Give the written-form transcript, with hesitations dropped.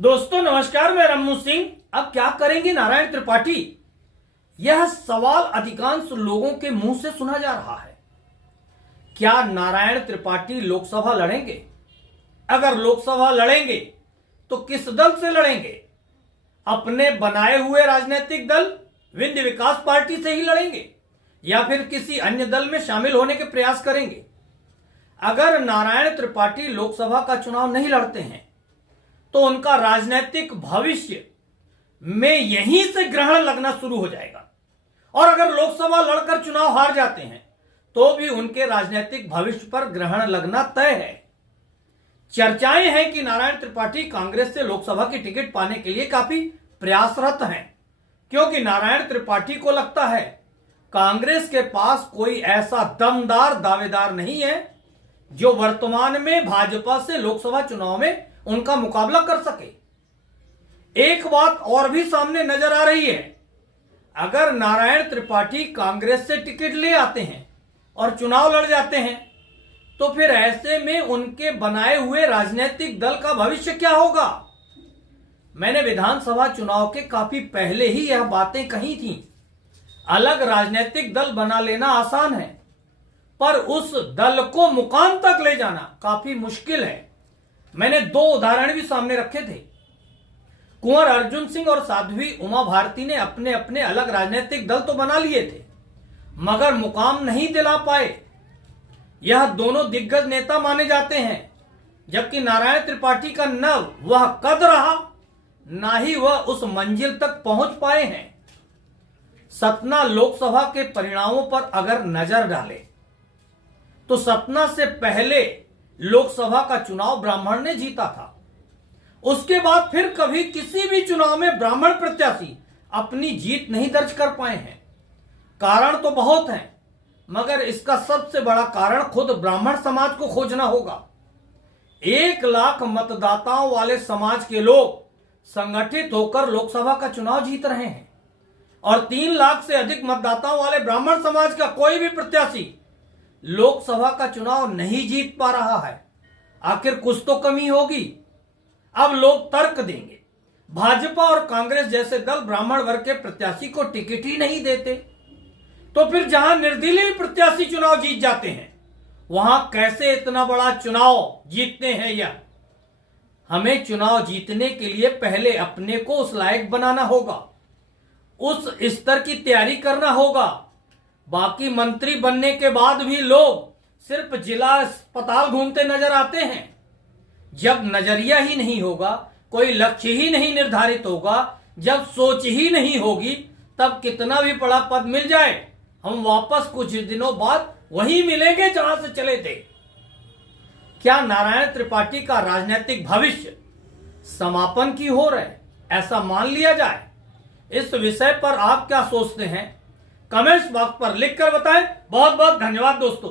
दोस्तों नमस्कार, मैं रम्मू सिंह। अब क्या करेंगे नारायण त्रिपाठी, यह सवाल अधिकांश लोगों के मुंह से सुना जा रहा है। क्या नारायण त्रिपाठी लोकसभा लड़ेंगे? अगर लोकसभा लड़ेंगे तो किस दल से लड़ेंगे? अपने बनाए हुए राजनीतिक दल विंध्य विकास पार्टी से ही लड़ेंगे या फिर किसी अन्य दल में शामिल होने के प्रयास करेंगे? अगर नारायण त्रिपाठी लोकसभा का चुनाव नहीं लड़ते हैं तो उनका राजनीतिक भविष्य में यहीं से ग्रहण लगना शुरू हो जाएगा, और अगर लोकसभा लड़कर चुनाव हार जाते हैं तो भी उनके राजनीतिक भविष्य पर ग्रहण लगना तय है। चर्चाएं हैं कि नारायण त्रिपाठी कांग्रेस से लोकसभा की टिकट पाने के लिए काफी प्रयासरत हैं, क्योंकि नारायण त्रिपाठी को लगता है कांग्रेस के पास कोई ऐसा दमदार दावेदार नहीं है जो वर्तमान में भाजपा से लोकसभा चुनाव में उनका मुकाबला कर सके। एक बात और भी सामने नजर आ रही है, अगर नारायण त्रिपाठी कांग्रेस से टिकट ले आते हैं और चुनाव लड़ जाते हैं तो फिर ऐसे में उनके बनाए हुए राजनीतिक दल का भविष्य क्या होगा? मैंने विधानसभा चुनाव के काफी पहले ही यह बातें कही थी। अलग राजनीतिक दल बना लेना आसान है, पर उस दल को मुकाम तक ले जाना काफी मुश्किल है। मैंने दो उदाहरण भी सामने रखे थे। कुंवर अर्जुन सिंह और साध्वी उमा भारती ने अपने अपने अलग राजनीतिक दल तो बना लिए थे, मगर मुकाम नहीं दिला पाए। यह दोनों दिग्गज नेता माने जाते हैं, जबकि नारायण त्रिपाठी का न वह कद रहा, ना ही वह उस मंजिल तक पहुंच पाए हैं। सतना लोकसभा के परिणामों पर अगर नजर डालें तो सतना से पहले लोकसभा का चुनाव ब्राह्मण ने जीता था। उसके बाद फिर कभी किसी भी चुनाव में ब्राह्मण प्रत्याशी अपनी जीत नहीं दर्ज कर पाए हैं। कारण तो बहुत हैं, मगर इसका सबसे बड़ा कारण खुद ब्राह्मण समाज को खोजना होगा। 1 लाख मतदाताओं वाले समाज के लोग संगठित होकर लोकसभा का चुनाव जीत रहे हैं, और 3 लाख से अधिक मतदाताओं वाले ब्राह्मण समाज का कोई भी प्रत्याशी लोकसभा का चुनाव नहीं जीत पा रहा है। आखिर कुछ तो कमी होगी। अब लोग तर्क देंगे, भाजपा और कांग्रेस जैसे दल ब्राह्मण वर्ग के प्रत्याशी को टिकट ही नहीं देते, तो फिर जहां निर्दलीय प्रत्याशी चुनाव जीत जाते हैं वहां कैसे इतना बड़ा चुनाव जीतते हैं? यह हमें चुनाव जीतने के लिए पहले अपने को उस लायक बनाना होगा, उस स्तर की तैयारी करना होगा। बाकी मंत्री बनने के बाद भी लोग सिर्फ जिला अस्पताल घूमते नजर आते हैं। जब नजरिया ही नहीं होगा, कोई लक्ष्य ही नहीं निर्धारित होगा, जब सोच ही नहीं होगी, तब कितना भी बड़ा पद मिल जाए हम वापस कुछ दिनों बाद वही मिलेंगे जहां से चले थे। क्या नारायण त्रिपाठी का राजनीतिक भविष्य समापन की ओर है, ऐसा मान लिया जाए? इस विषय पर आप क्या सोचते हैं? कमेंट्स बॉक्स पर लिखकर बताएं। बहुत बहुत धन्यवाद दोस्तों।